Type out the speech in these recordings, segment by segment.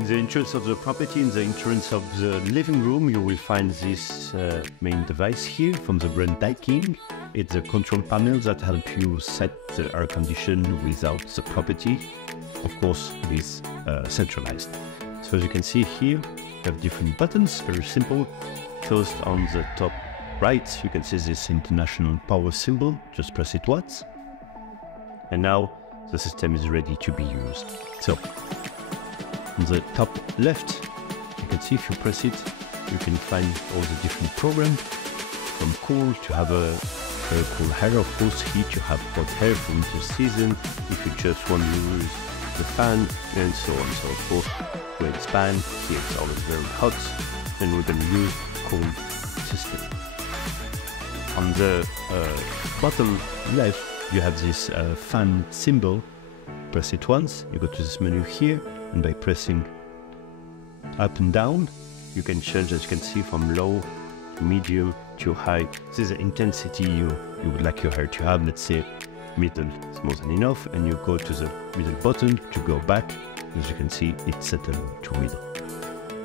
In the entrance of the property, in the entrance of the living room, you will find this main device here from the brand Daikin. It's a control panel that helps you set the air condition without the property. Of course, it is centralized. So as you can see here, you have different buttons, very simple. First on the top right, you can see this international power symbol. Just press it once. And now the system is ready to be used. So on the top left, you can see if you press it, you can find all the different programs, from cool to have a very cool hair, of course, heat, you have hot hair for winter season, if you just want to use the fan, and so on. So of course, when it's fan, here it's always very hot, then we're going to use cool system. On the bottom left, you have this fan symbol. Press it once, you go to this menu here, and by pressing up and down, you can change, as you can see, from low to medium to high. This is the intensity you would like your hair to have. Let's say middle is more than enough, and you go to the middle button to go back. As you can see, it's settled to middle.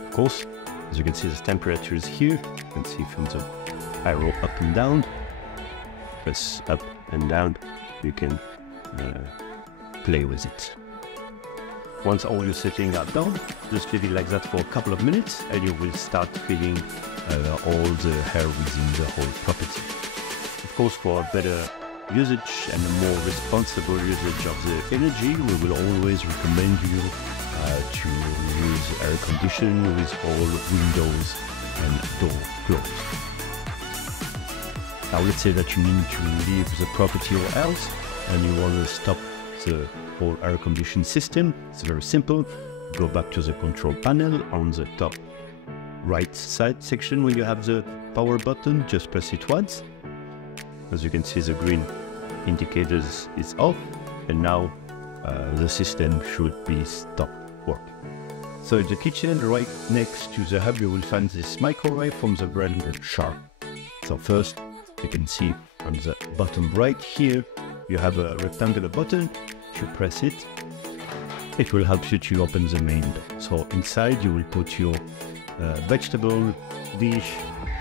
Of course, as you can see, the temperature is here. You can see from the arrow up and down. Press up and down, you can play with it. Once all your settings are done, just leave it like that for a couple of minutes and you will start feeling all the hair within the whole property. Of course, for a better usage and a more responsible usage of the energy, we will always recommend you to use air conditioning with all windows and door closed. Now let's say that you need to leave the property or else and you want to stop the whole air conditioning system. It's very simple. Go back to the control panel on the top right side section where you have the power button. Just press it once. As you can see, the green indicators is off, and now the system should be stopped working. So in the kitchen, right next to the hub, you will find this microwave from the brand Sharp. So first, you can see on the bottom right here, you have a rectangular button. If you press it, it will help you to open the main door. So inside you will put your vegetable, dish,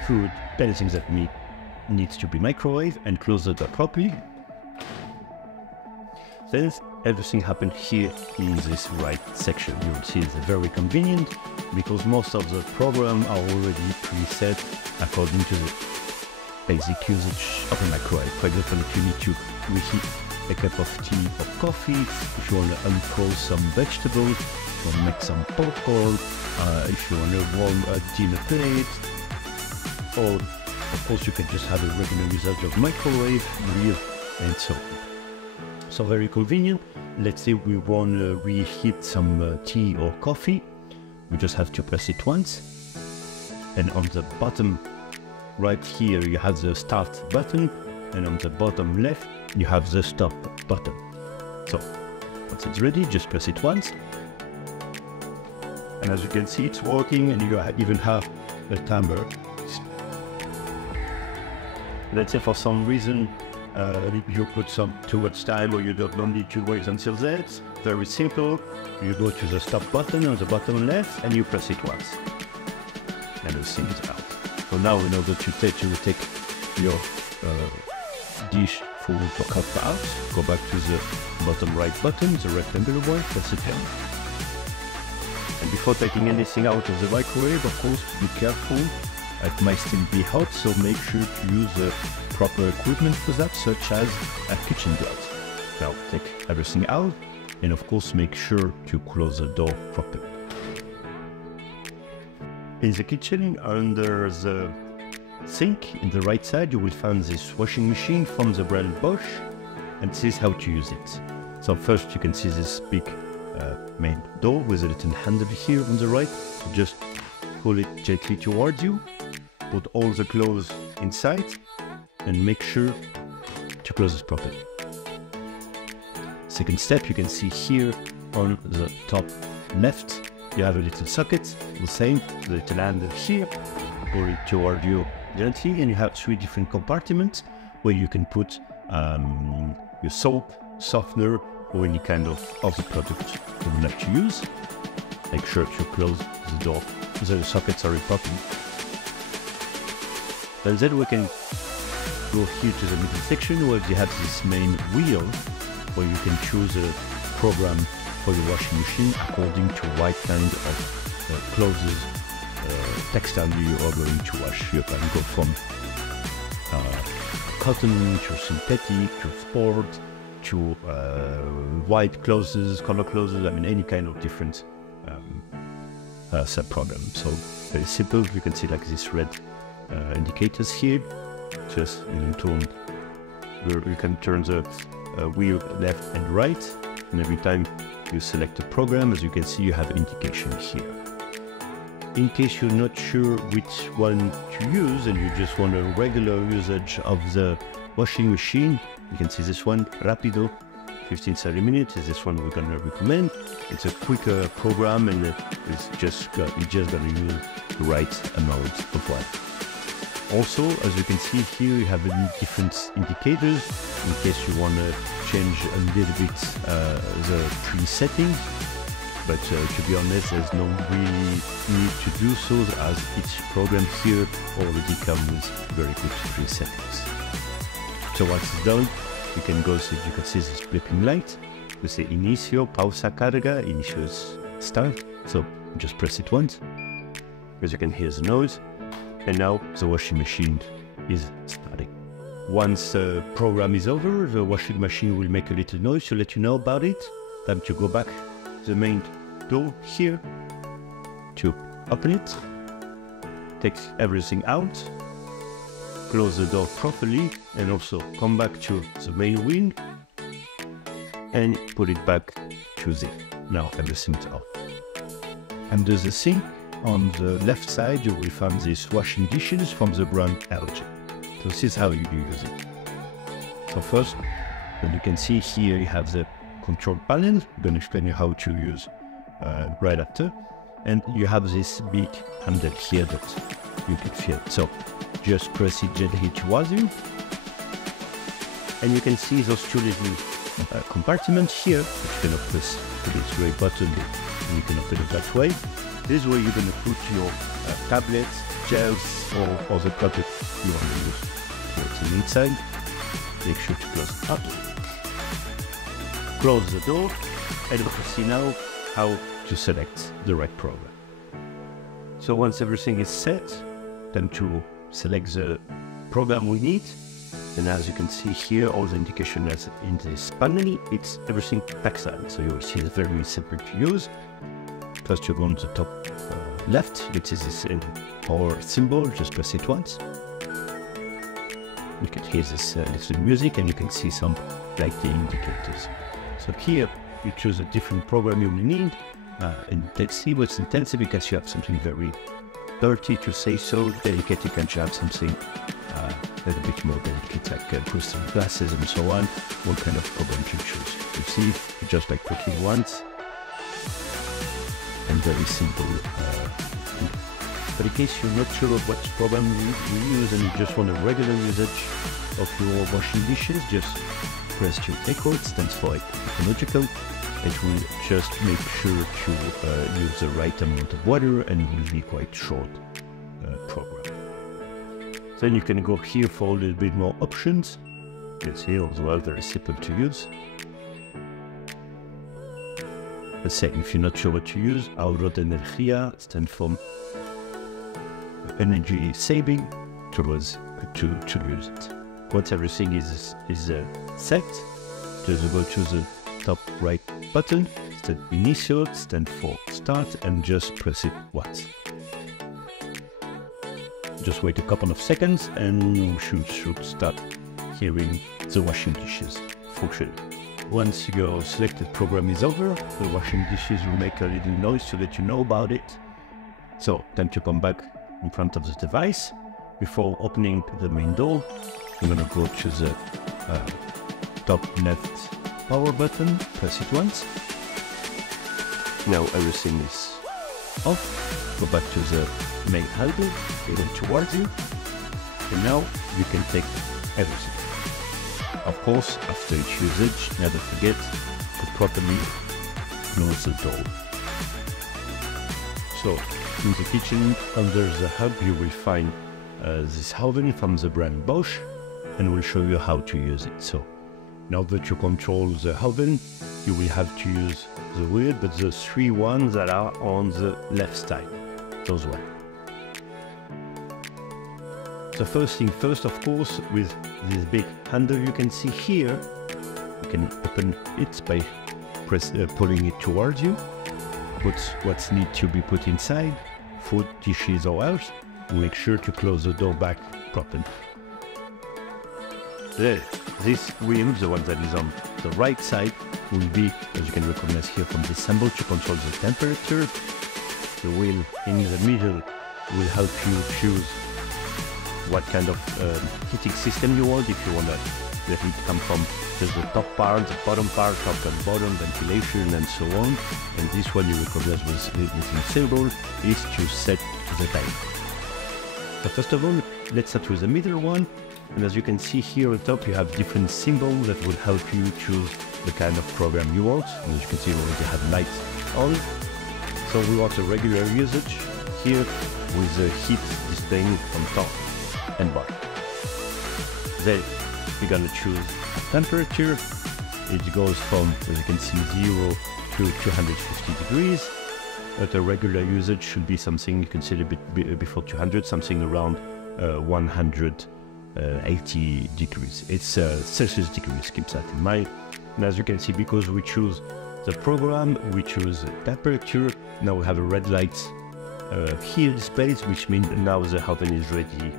food, anything that needs to be microwaved, and close the door properly. Then everything happens here in this right section. You will see it's very convenient because most of the programs are already preset according to the basic usage of a microwave. For example, if you need to reheat a cup of tea or coffee, if you want to unfroze some vegetables, or make some popcorn, if you want to warm a dinner plate, or of course you can just have a regular usage of microwave, grill, and so on. So very convenient. Let's say we want to reheat some tea or coffee, we just have to press it once, and on the bottom right here you have the start button, and on the bottom left you have the stop button. So once it's ready, just press it once, and as you can see, it's working, and you even have a timer. Let's say for some reason you put some too much time, or you don't need to wait until that. Very simple. You go to the stop button on the bottom left and you press it once, and everything is out. So now in order to take your dish, food or cup out, go back to the bottom right button, the rectangular one, press it down. And before taking anything out of the microwave, of course, be careful. It might still be hot, so make sure to use the proper equipment for that, such as a kitchen gloves. Now take everything out, and of course make sure to close the door properly. In the kitchen, under the sink, in the right side, you will find this washing machine from the brand Bosch, and this is how to use it. So first you can see this big main door with a little handle here on the right. So just pull it gently towards you, put all the clothes inside, and make sure to close it properly. Second step, you can see here on the top left, you have a little socket, the same, the little handle here, pull it toward you gently, and you have 3 different compartments where you can put your soap, softener, or any kind of other product you would like to use. make sure to close the door, the sockets properly. And then we can go here to the middle section where you have this main wheel where you can choose a program for your washing machine according to what kind of clothes textile you are going to wash. You can go from cotton to synthetic to sport to white clothes, color clothes, I mean any kind of different sub-program. So very simple. You can see like this red indicators here. Just you can turn the wheel left and right, and every time you select a program, as you can see, you have indication here. In case you're not sure which one to use and you just want a regular usage of the washing machine, you can see this one, Rapido, 15-30 minutes is this one we're gonna recommend. It's a quicker program and it's just gonna use the right amount of water. Also, as you can see here, you have different indicators in case you want to change a little bit the pre-settings. But to be honest, there's no really need to do so, as each program here already comes with very good pre-settings. So once it's done, you can go, so you can see this blipping light. You say Inicio, pausa, carga, inicio is start. So just press it once, as you can hear the noise. And now the washing machine is starting. Once the program is over, the washing machine will make a little noise to let you know about it. Time to go back to the main door here to open it, take everything out, close the door properly, and also come back to the main wheel and put it back to there. Now everything's off. Under the sink, on the left side, you will find these washing dishes from the brand LG. So this is how you use it. So first, as you can see here, you have the control panel. I'm going to explain you how to use right after. And you have this big handle here that you can feel. So just press it gently towards you. And you can see those two little compartments here, which you can press to this gray button, and you can open it that way. This is where you're going to put your tablets, gels, or other products you want to use. So it's inside. Make sure to close it up. Close the door, and we can see now how to select the right program. So once everything is set, then to select the program we need. And as you can see here, all the indication as in this panel, it's everything textile. So you will see it's very simple to use. First you go on the top left, it is this power symbol, just press it once. You can hear this little music and you can see some lighting indicators. So here you choose a different program you will need. And let's see what's intensive, because you have something very dirty to say so, delicate, you can have something a little bit more delicate, like crystal glasses and so on. What kind of program to choose? You see, just like clicking once. And very simple. But in case you're not sure of what program you use and you just want a regular usage of your washing dishes, just press your echo. It stands for ecological. It will just make sure to use the right amount of water, and it will be quite short program. Then you can go here for a little bit more options. It's here as well, very simple to use. Let's say if you're not sure what to use, ahorro de energía stands for energy saving to use it. Once everything is set, just go to the top right button, that Inicio stands for start, and just press it once. Just wait a couple of seconds and you should start hearing the washing dishes functioning. Once your selected program is over, the washing dishes will make a little noise to let you know about it. So, time to come back in front of the device. Before opening the main door, I'm going to go to the top left power button, press it once. Now everything is off. Go back to the main handle, go towards you, and now you can take everything. Of course, after each usage, never forget to properly close the door. So in the kitchen, under the hub, you will find this oven from the brand Bosch, and we'll show you how to use it. So now that you control the oven, you will have to use the wheel, but the three ones that are on the left side, those ones. The first thing first, of course, with this big handle you can see here, you can open it by pulling it towards you. Put what's need to be put inside, food, dishes or else. Make sure to close the door back properly. There, this wheel, the one that is on the right side, will be, as you can recognize here from this symbol, to control the temperature. The wheel in the middle will help you choose what kind of heating system you want. If you want the heat come from just the top part, the bottom part, top and bottom, ventilation and so on. And this one you recognize with the little symbol is to set the time. So first of all, let's start with the middle one. And as you can see here on top, you have different symbols that will help you choose the kind of program you want. And as you can see, we already have lights on. So we want a regular usage here with the heat displaying on top and bottom. Then we're gonna choose a temperature. It goes from, as you can see, 0 to 250 degrees. But a regular usage should be something you consider a bit before 200, something around 180 degrees. It's Celsius degrees, keep that in mind. And as you can see, because we choose the program, we choose the temperature. Now we have a red light here displayed, which means now the oven is ready,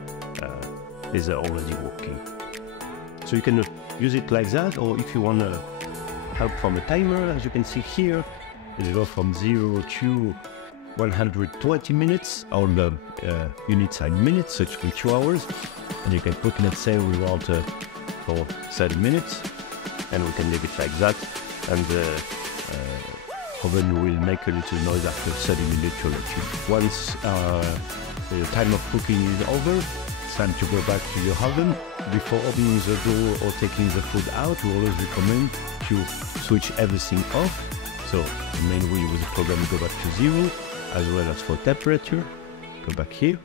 is already working. So you can use it like that, or if you want to help from a timer, as you can see here, it goes from 0 to 120 minutes on the unit side minutes, so it will be 2 hours. And you can put, let's say we want for 30 minutes, and we can leave it like that, and the oven will make a little noise after 30 minutes to let you. Once the time of cooking is over, it's time to go back to your oven. Before opening the door or taking the food out, we always recommend to switch everything off. So the main wheel with the program go back to 0, as well as for temperature. Go back here.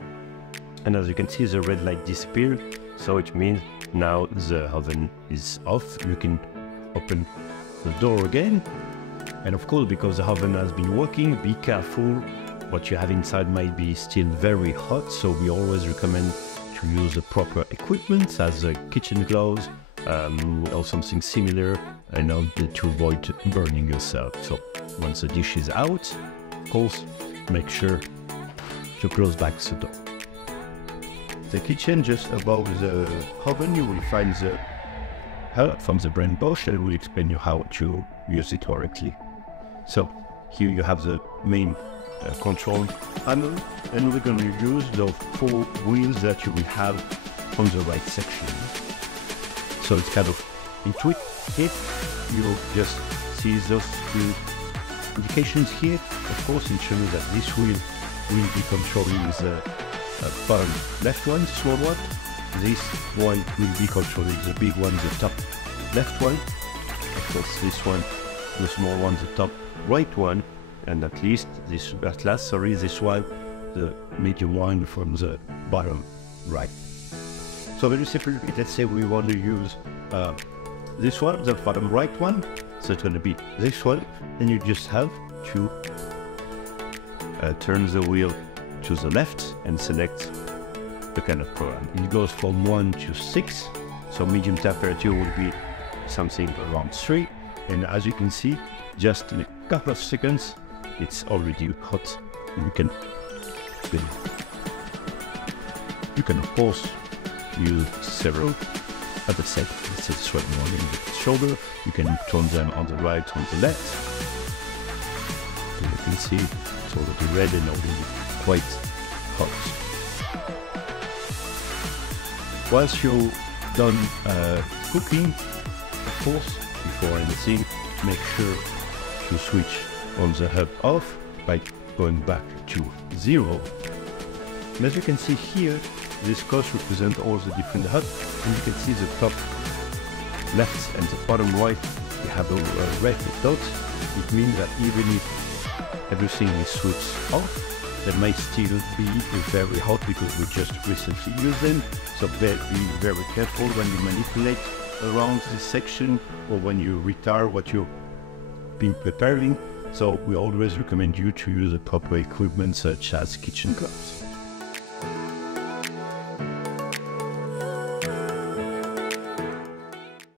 And as you can see, the red light disappeared. So it means now the oven is off. You can open the door again. And of course, because the oven has been working, be careful. What you have inside might be still very hot. So we always recommend to use the proper equipment, as kitchen gloves or something similar, in order to avoid burning yourself. So once the dish is out, of course, make sure to close back the door. The kitchen, just above the oven, you will find the hub from the brand Bosch, and will explain you how to use it correctly. So here you have the main control panel, and we're going to use the 4 wheels that you will have on the right section. So it's kind of intuitive. You just see those 2 indications here. Of course, ensure that this wheel will be controlling the bottom left one, the small one. This one will be controlling the big one, the top left one. Of course, this one, the small one, the top right one. And at least this one, the medium one from the bottom right. So very simple. Let's say we want to use this one, the bottom right one. So it's going to be this one, and you just have to turn the wheel to the left and select the kind of program. It goes from 1 to 6. So medium temperature will be something around 3. And as you can see, just in a couple of seconds, it's already hot. You can of course use several other sets. This one on the shoulder. You can turn them on the right, on the left. So you can see it's already red and already quite hot. Once you're done cooking, of course, before anything, make sure to switch on the hub off by going back to 0. And as you can see here, this cross represents all the different hubs, and you can see the top left and the bottom right, we have a red dot. It means that even if everything is switched off, They may still be very hot because we just recently used them. So be very careful when you manipulate around this section or when you retire what you've been preparing. So we always recommend you to use the proper equipment such as kitchen gloves.